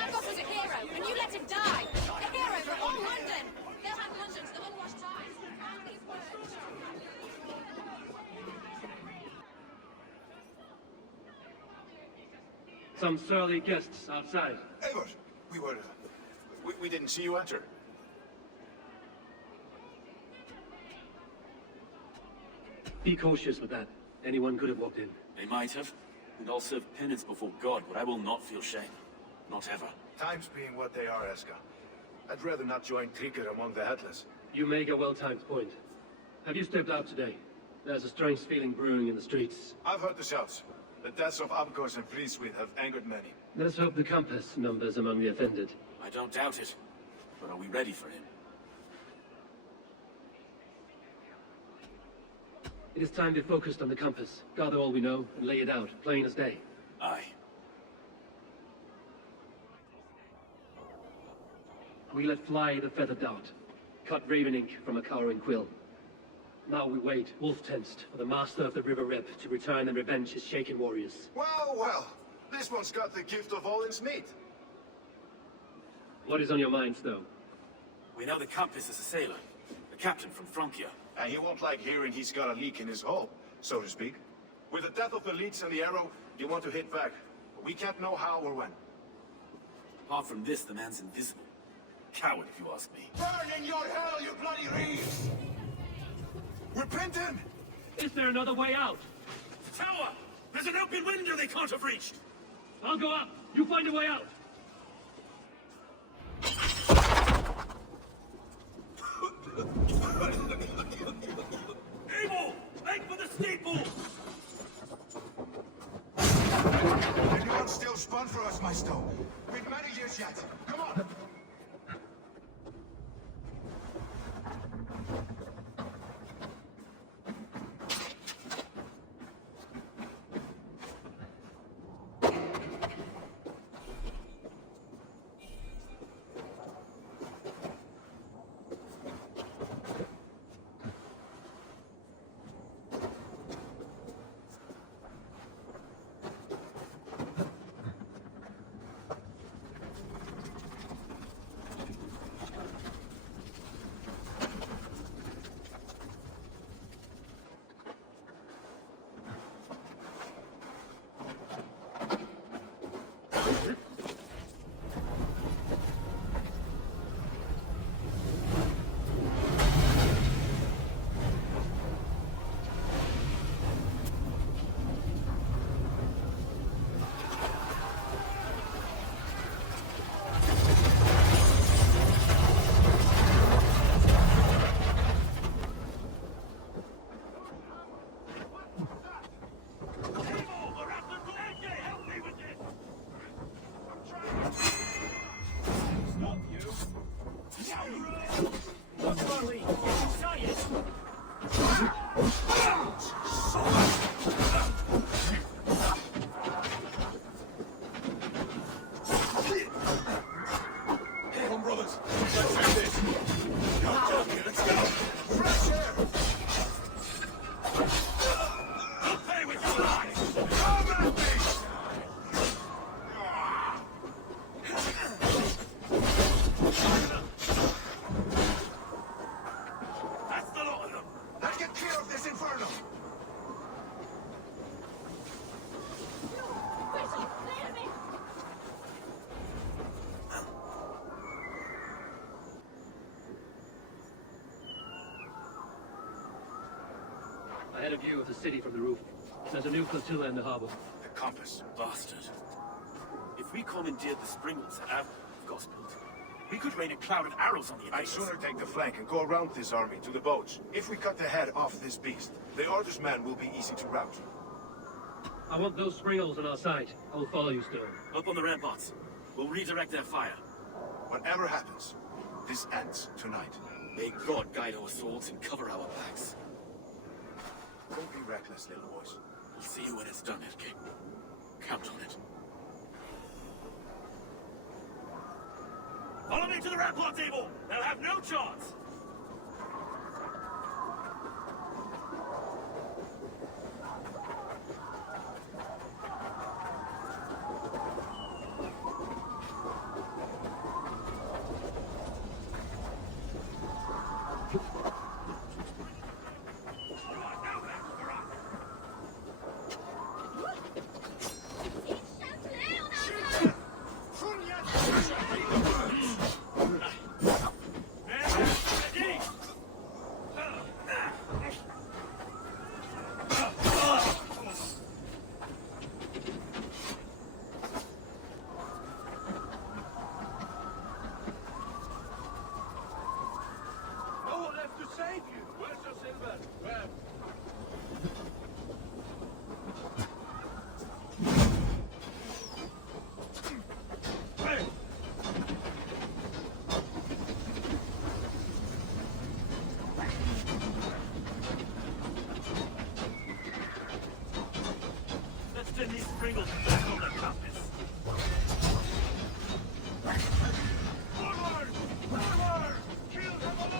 Athos is a hero, and you let him die! A hero for all London! They'll have London to the unwashed eyes. Some surly guests outside. Eivor, we didn't see you enter. Be cautious with that. Anyone could have walked in. They might have, and I'll serve penance before God, but I will not feel shame. Not ever. Times being what they are, Eska. I'd rather not join Tricker among the Headless. You make a well-timed point. Have you stepped out today? There's a strange feeling brewing in the streets. I've heard the shouts. The deaths of Abkos and Fleesweed have angered many. Let us hope the Compass numbers among the offended. I don't doubt it. But are we ready for him? It is time to focus on the Compass. Gather all we know and lay it out, plain as day. Aye. We let fly the feathered dart. Cut raven ink from a cowering quill. Now we wait, wolf-tensed, for the master of the River Rep to return and revenge his shaken warriors. Well, well. This one's got the gift of all its meat. What is on your minds, though? We know the Compass is a sailor. The captain from Francia. And he won't like hearing he's got a leak in his hull, so to speak. With the death of the leads and the arrow, you want to hit back. But we can't know how or when. Apart from this, the man's invisible. Coward, if you ask me. Burn in your hell, you bloody reeds! Repent him! Is there another way out? Tower! There's an open window they can't have reached! I'll go up. You find a way out. Abel! Make for the steeple! The new one's still spun for us, my stone. We've many years yet. Come on! I had a view of the city from the roof. There's a new flotilla in the harbor. The Compass. Bastard. If we commandeered the springles that Avgos built, we could rain a cloud of arrows on the I'd invaders. sooner take the flank and go around this army to the boats. If we cut the head off this beast, the Order's men will be easy to rout. I want those springles on our side. I will follow you, Stone. Up on the ramparts. We'll redirect their fire. Whatever happens, this ends tonight. May God guide our swords and cover our backs. Don't be reckless, little boys. We'll see you when it's done, King. Count on it. Follow me to the rampart table! They'll have no chance! Pringles back on the compass. Forward! Forward! Kill them all!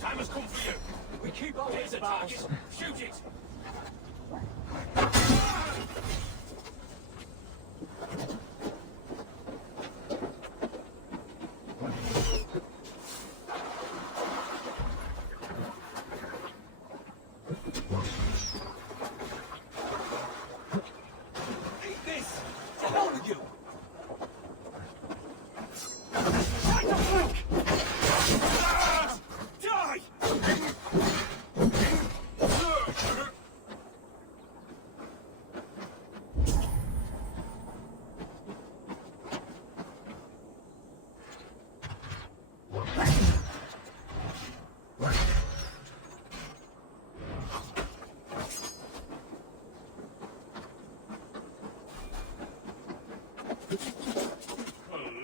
Time has come for you. We keep our heads at target. Shoot it. Eat this. To hell with you. Fight the flank. Die!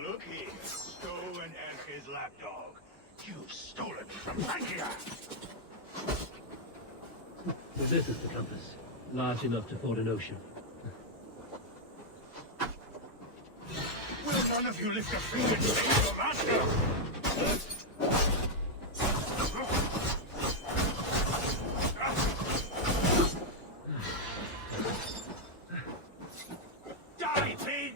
Look here, Stolen and his lapdog. You've stolen from Anglia! This is the compass. Large enough to ford an ocean. Will none of you lift a finger to save your master? Die, pig!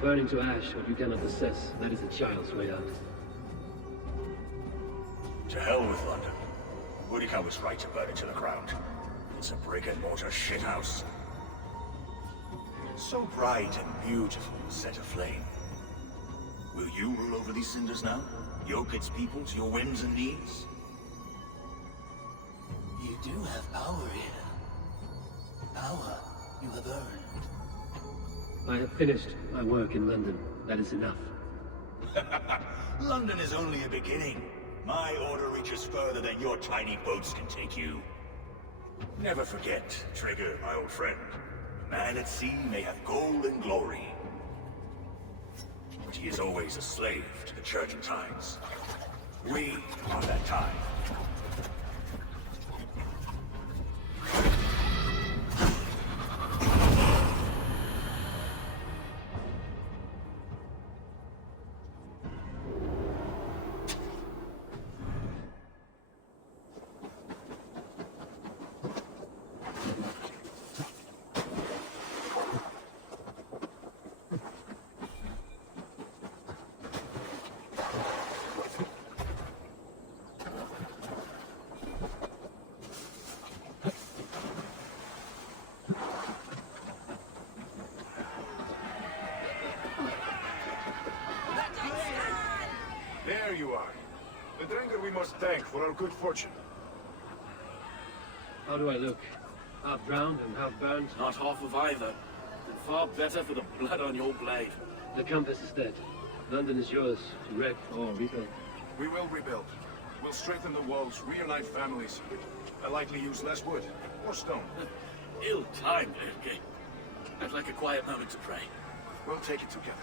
Burning to ash what you cannot possess, that is a child's way out. To hell with London. Woodica was right to burn it to the ground. It's a brick-and-mortar shithouse. So bright and beautiful, set aflame. Will you rule over these cinders now? Yoke its people to your whims and needs? You do have power here. Power you have earned. I have finished my work in London. That is enough. London is only a beginning. My order reaches further than your tiny boats can take you. Never forget, Trigger, my old friend. Man at sea may have gold and glory, but he is always a slave to the churning tides. We are that tide. There you are. The drinker we must thank for our good fortune. How do I look? Half drowned and half burned? Not half of either. And far better for the blood on your blade. The compass is dead. London is yours to wreck or rebuild. We will rebuild. We'll strengthen the walls, reunite families. I'll likely use less wood, or stone. Ill-timed, Erke. I'd like a quiet moment to pray. We'll take it together.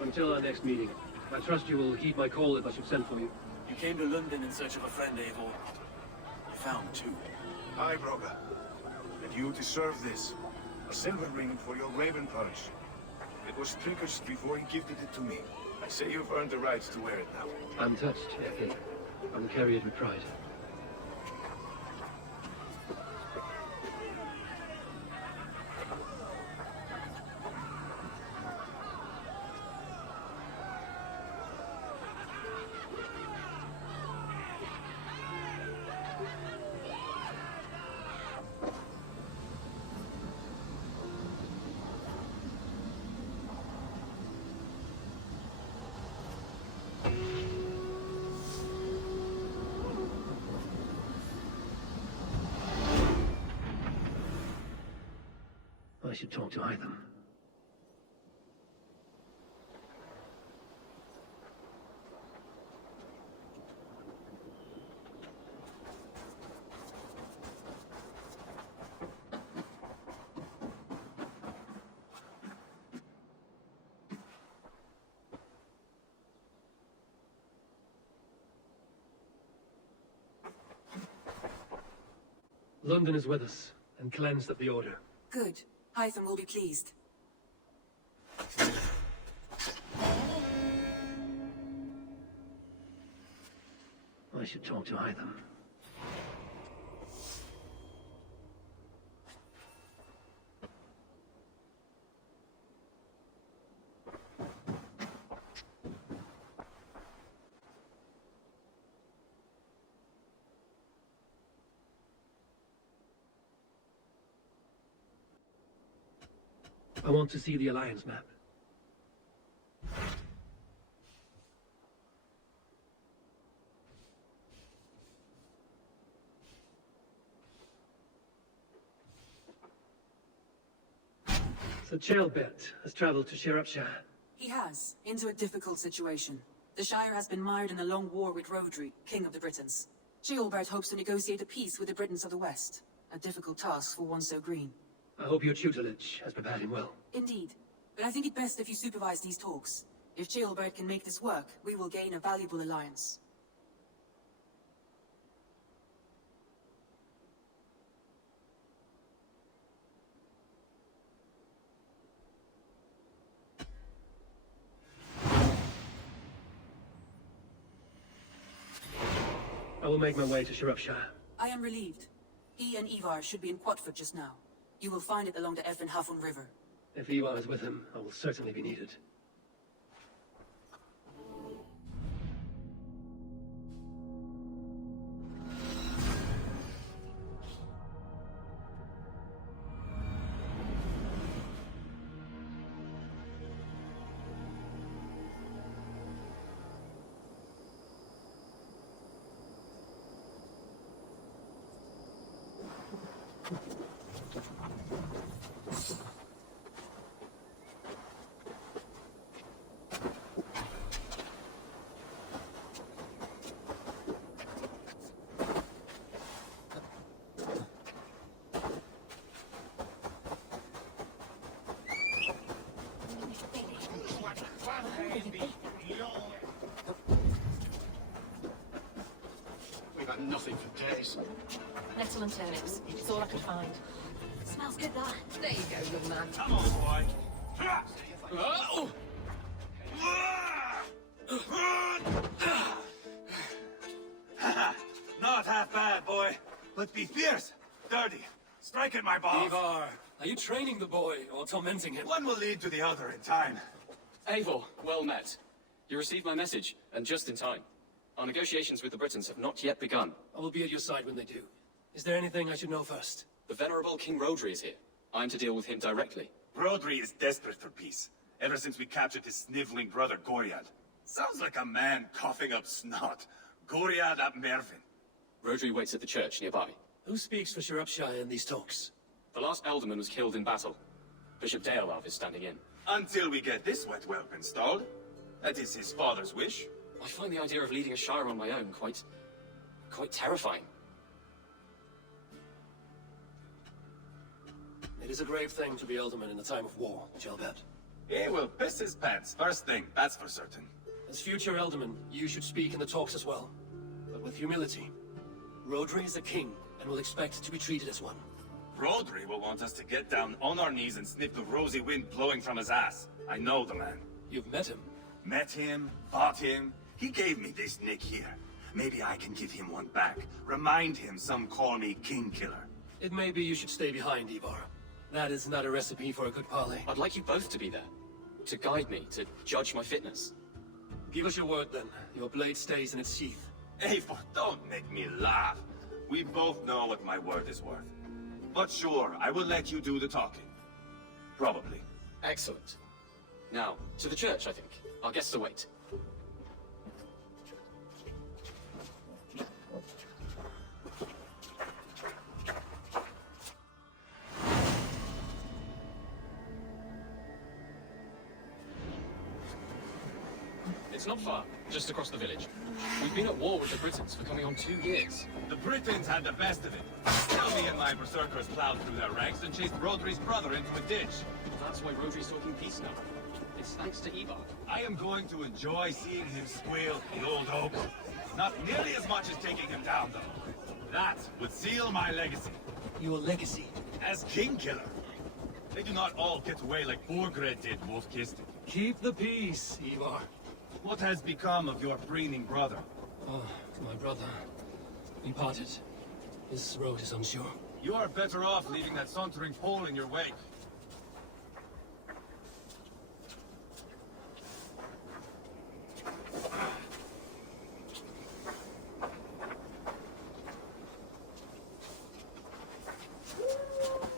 Until our next meeting, I trust you will heed my call if I should send for you. You came to Lunden in search of a friend, Eivor. You found two. Aye, Broga. And you deserve this. A silver ring for your raven punch. It was Trigger's before he gifted it to me. I say you've earned the right to wear it now. I'm touched, Erke. I will carry it with pride. I should talk to Hytham. London is with us, and cleansed of the Order. Good. Hytham will be pleased. I should talk to Hytham. I want to see the Alliance map. So Chaelbert has traveled to Shropshire. He has, into a difficult situation. The Shire has been mired in a long war with Rhodri, King of the Britons. Ceolbert hopes to negotiate a peace with the Britons of the West. A difficult task for one so green. I hope your tutelage has prepared him well. Indeed. But I think it best if you supervise these talks. If Ceolbert can make this work, we will gain a valuable alliance. I will make my way to Shropshire. I am relieved. He and Ivar should be in Quatford just now. You will find it along the Evan Hafun River. If Ivar is with him, I will certainly be needed. on turnips. It's all I can find. Smells good, that. There you go, young man. Come on, boy. Not half bad, boy. But be fierce, dirty. Strike at my balls. Ivar, are you training the boy or tormenting him? One will lead to the other in time. Eivor, well met. You received my message, and just in time. Our negotiations with the Britons have not yet begun. I will be at your side when they do. Is there anything I should know first? The venerable King Rodri is here. I'm to deal with him directly. Rodri is desperate for peace, ever since we captured his sniveling brother Goriad. Sounds like a man coughing up snot. Goriad ap Mervin. Rodri waits at the church nearby. Who speaks for Shropshire in these talks? The last alderman was killed in battle. Bishop Deolav is standing in. Until we get this wet whelp installed. That is his father's wish. I find the idea of leading a shire on my own quite terrifying. It is a grave thing to be alderman in a time of war, Jalbert. He will piss his pants first thing, that's for certain. As future alderman, you should speak in the talks as well. But with humility. Rodri is a king, and will expect to be treated as one. Rodri will want us to get down on our knees and sniff the rosy wind blowing from his ass. I know the man. You've met him. Met him, fought him. He gave me this nick here. Maybe I can give him one back. Remind him some call me king killer. It may be you should stay behind, Ivar. That is not a recipe for a good parley. I'd like you both to be there. To guide me, to judge my fitness. Give us your word then. Your blade stays in its sheath. Eivor, don't make me laugh. We both know what my word is worth. But sure, I will let you do the talking. Probably. Excellent. Now, to the church, I think. Our guests await. It's not far, just across the village. We've been at war with the Britons for coming on 2 years. The Britons had the best of it. Still me and my berserkers plowed through their ranks and chased Rodri's brother into a ditch. That's why Rodri's talking peace now. It's thanks to Ivar. I am going to enjoy seeing him squeal, the old oak. Not nearly as much as taking him down, though. That would seal my legacy. Your legacy. As king killer. They do not all get away like Borgred did, Wolf-Kissed. Keep the peace, Ivar. What has become of your preening brother? Oh, my brother. We parted. His road is unsure. You are better off leaving that sauntering foal in your wake.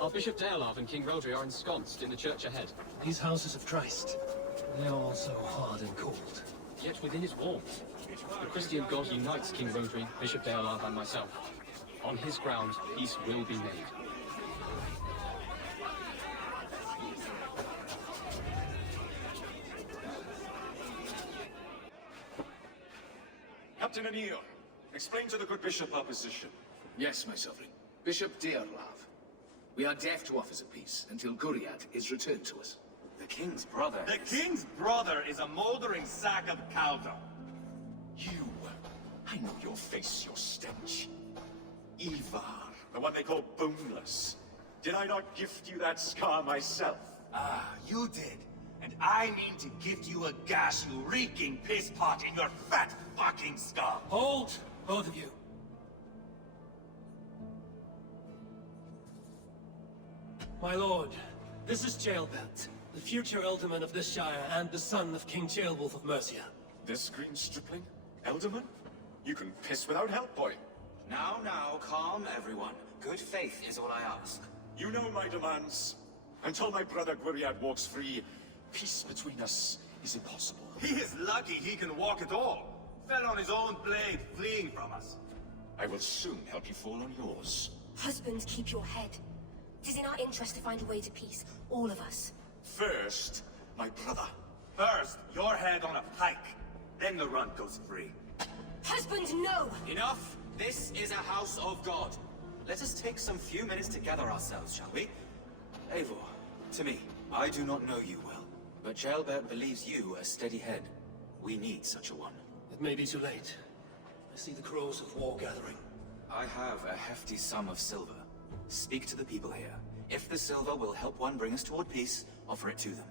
Our Bishop Deolav and King Rodri are ensconced in the church ahead. These houses of Christ, they are all so hard and cold. Yet within its walls, the Christian God unites King Rodri, Bishop Deolav, and myself. On his ground, peace will be made. Captain Anil, explain to the good bishop our position. Yes, my sovereign. Bishop Deolav. We are deaf to offers of peace until Guriad is returned to us. The king's brother? The king's brother is a moldering sack of cow dung. You, I know your face, your stench. Ivar, the one they call boneless. Did I not gift you that scar myself? Ah, you did. And I mean to gift you a gash, you reeking piss pot in your fat fucking skull. Hold, both of you. My lord, this is Jalbert, the future alderman of this shire and the son of King Ceolwulf of Mercia. This green stripling? Elderman? You can piss without help, boy. Now, calm everyone. Good faith is all I ask. You know my demands. Until my brother Gwiriad walks free, peace between us is impossible. He is lucky he can walk at all. Fell on his own blade, fleeing from us. I will soon help you fall on yours. Husband, keep your head. It is in our interest to find a way to peace, all of us. First, my brother. First, your head on a pike. Then the runt goes free. Husband, no! Enough! This is a house of God. Let us take some few minutes to gather ourselves, shall we? Eivor, to me, I do not know you well, but Jalbert believes you a steady head. We need such a one. It may be too late. I see the crows of war gathering. I have a hefty sum of silver. Speak to the people here. If the silver will help one bring us toward peace, offer it to them.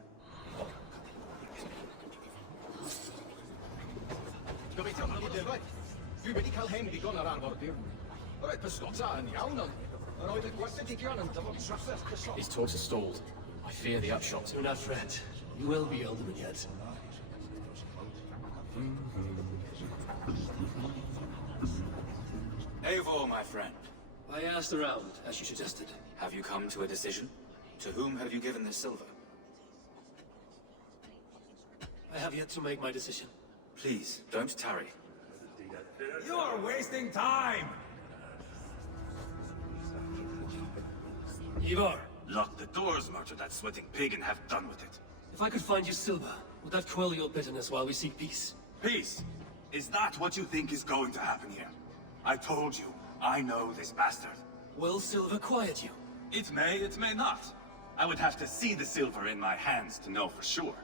These talks are stalled. I fear the upshot. Do not fret. You will be alderman yet. Eivor, my friend. I asked around, as you suggested. Have you come to a decision? To whom have you given this silver? I have yet to make my decision. Please, don't tarry. You are wasting time! Ivar, Lock the doors, murder that sweating pig, and have done with it. if I could find you silver, would that quell your bitterness while we seek peace? Peace? Is that what you think is going to happen here? I told you, I know this bastard. Will silver quiet you? It may not. I would have to see the silver in my hands to know for sure.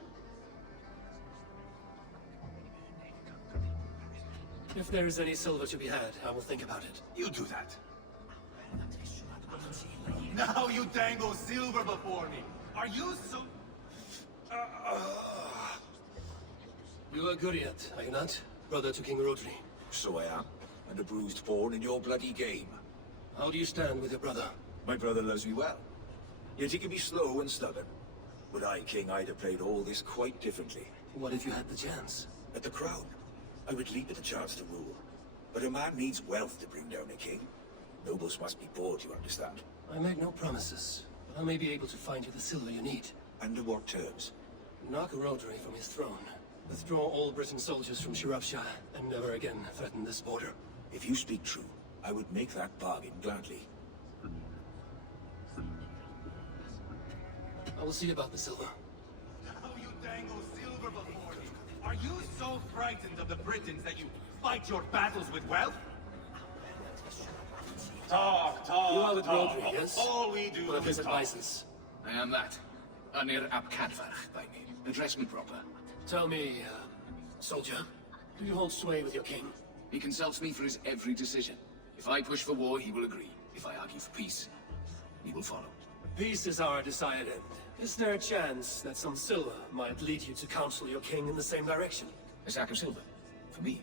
If there is any silver to be had, I will think about it. You do that. Now you dangle silver before me. Are you so... You are Guriat, are you not? Brother to King Rodri. So I am, and a bruised pawn in your bloody game. How do you stand with your brother? My brother loves me well. Yet he can be slow and stubborn. Were I king, I'd have played all this quite differently. What if you had the chance? At the crown, I would leap at the chance to rule. But a man needs wealth to bring down a king. Nobles must be poor, you understand. I make no promises, but I may be able to find you the silver you need. Under what terms? Knock Rodri from his throne. Withdraw all Britain soldiers from Shropshire, and never again threaten this border. If you speak true, I would make that bargain gladly. I will see about the silver. Now you dangle silver before me. Are you so frightened of the Britons that you fight your battles with wealth? Talk. You are with Rodri, yes? All we do One of his is talk. advisors. I am that. Anir Ab Cadfarch by name. Address me proper. Tell me, soldier, do you hold sway with your king? He consults me for his every decision. If I push for war, he will agree. If I argue for peace, he will follow. Peace is our desired end. Is there a chance that some silver might lead you to counsel your king in the same direction? A sack of silver? For me?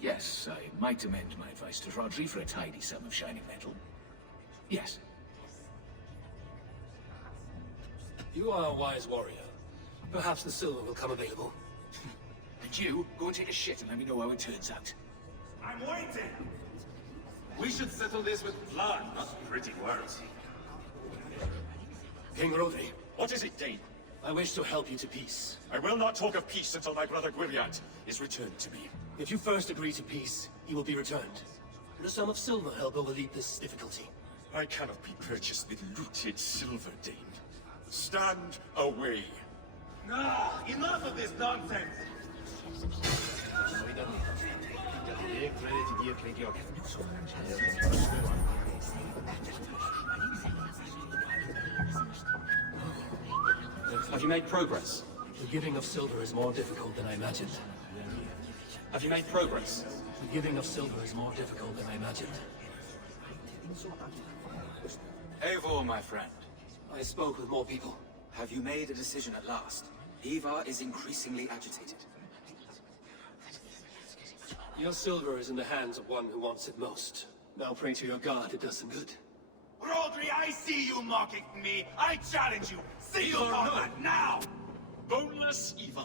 Yes, I might amend my advice to Rodri for a tidy sum of shining metal. Yes. You are a wise warrior. Perhaps the silver will come available. And you, go and take a shit and let me know how it turns out. I'm waiting! We should settle this with blood, not pretty words. King Rodri, What is it, Dane? I wish to help you to peace. I will not talk of peace until my brother Gwiliad is returned to me. If you first agree to peace, he will be returned. Would a sum of silver help overleap this difficulty? I cannot be purchased with looted silver, Dane. Stand away. No! Enough of this nonsense! Have you made progress? The giving of silver is more difficult than I imagined. Have you made progress? The giving of silver is more difficult than I imagined. Eivor, my friend. I spoke with more people. Have you made a decision at last? Ivar is increasingly agitated. Your silver is in the hands of one who wants it most. Now pray to your god it does some good. Rodri, I see you mocking me! I challenge you! Single combat, now! Boneless Ivar.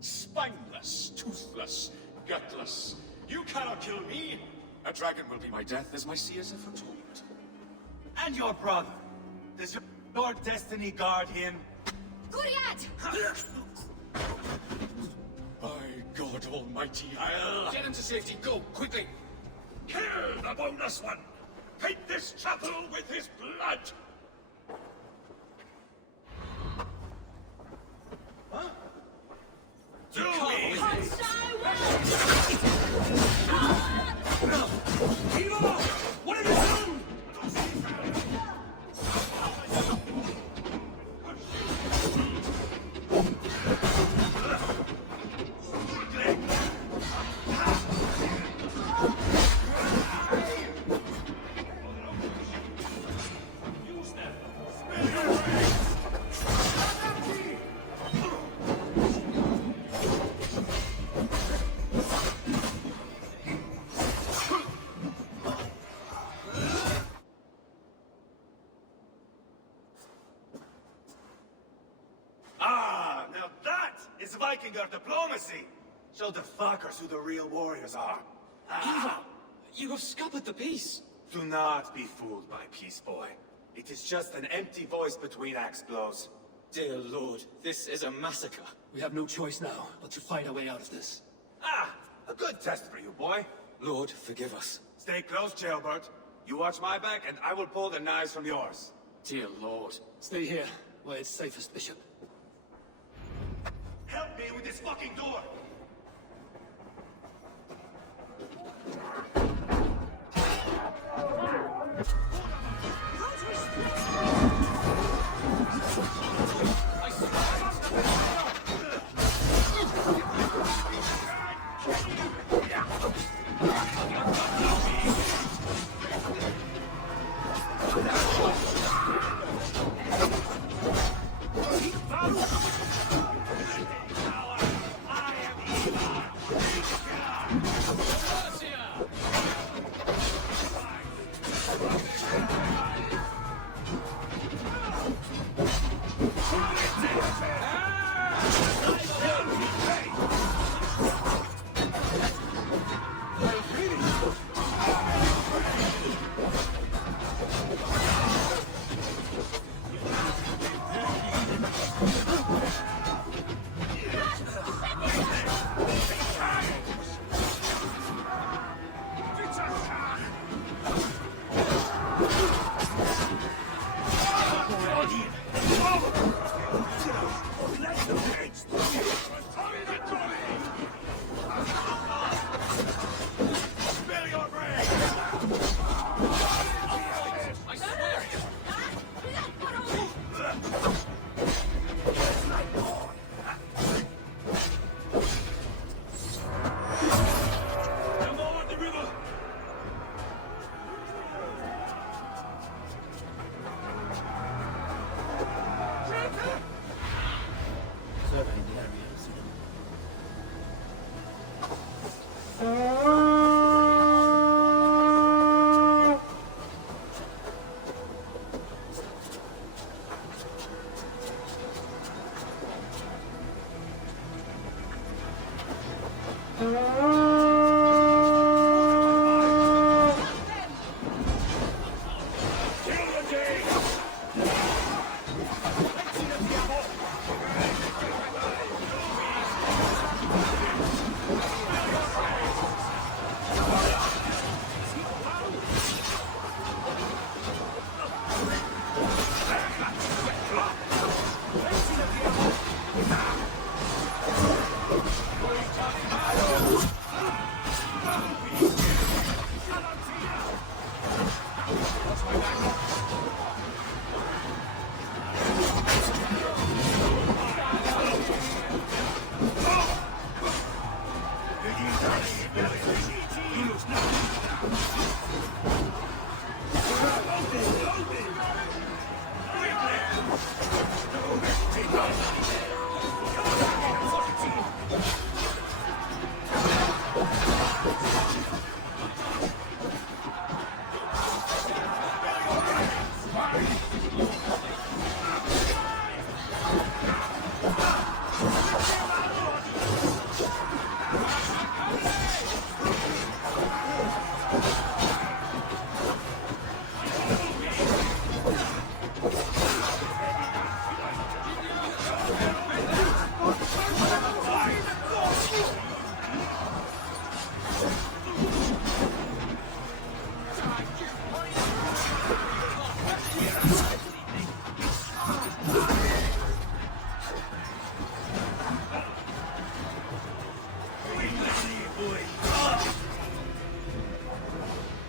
Spineless, toothless, gutless. You cannot kill me. A dragon will be my death, as my seers have foretold. And your brother. Does your destiny guard him? Guriat! By God Almighty, I'll Get him to safety, go, quickly! kill the boneless one. Paint this chapel with his blood. Do me! What have you done? Vikinger diplomacy! Show the fuckers who the real warriors are. Ivar, you have scuppered the peace. Do not be fooled by Peace Boy. It is just an empty voice between axe blows. Dear Lord, this is a massacre. We have no choice now but to find our way out of this. Ah! A good test for you, boy. Lord, forgive us. Stay close, Jailbird. You watch my back, and I will pull the knives from yours. Dear Lord. Stay here, where it's safest, Bishop. Help me with this fucking door!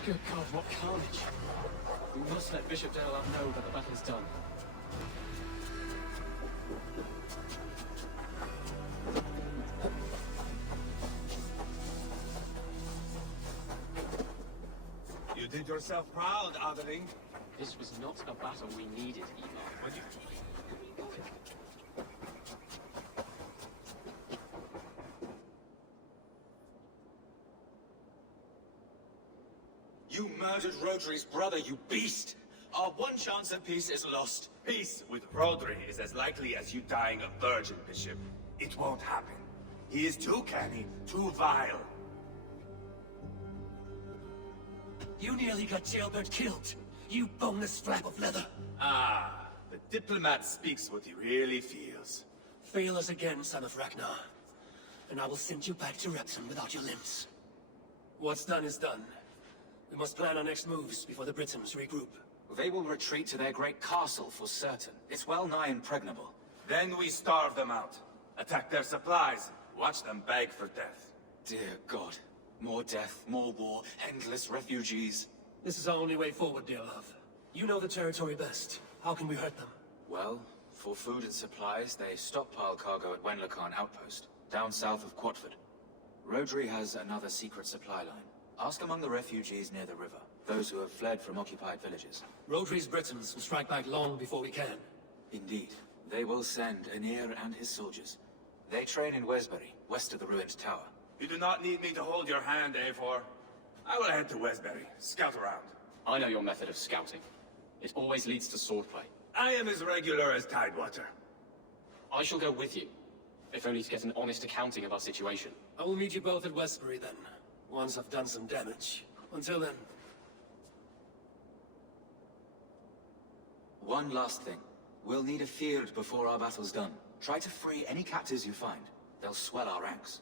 Good God, what carnage. We must let Bishop Dale know that the battle is done. You did yourself proud, Adeling. This was not a battle we needed, Ivar. You murdered Rodri's brother, you beast! Our one chance at peace is lost. Peace with Rodri is as likely as you dying a virgin, Bishop. It won't happen. He is too canny, too vile. You nearly got Jailbird killed. You boneless flap of leather. Ah, the diplomat speaks what he really feels. Fail us again, son of Ragnar. And I will send you back to Repton without your limbs. What's done is done. We must plan our next moves before the Britons regroup. They will retreat to their great castle for certain. It's well nigh impregnable. Then we starve them out. Attack their supplies. Watch them beg for death. Dear God. More death, more war, endless refugees. This is our only way forward, dear love. You know the territory best. How can we hurt them? Well, for food and supplies, they stockpile cargo at Wenlacan Outpost, down south of Quatford. Rodri has another secret supply line. Ask among the refugees near the river, those who have fled from occupied villages. Rodri's Britons will strike back long before we can. Indeed. They will send Aenir and his soldiers. They train in Wesbury, west of the ruined tower. You do not need me to hold your hand, Eivor. I will head to Westbury, scout around. I know your method of scouting. It always leads to swordplay. I am as regular as Tidewater. I shall go with you, if only to get an honest accounting of our situation. I will meet you both at Westbury then, once I've done some damage. Until then. One last thing. We'll need a field before our battle's done. Try to free any captives you find. They'll swell our ranks.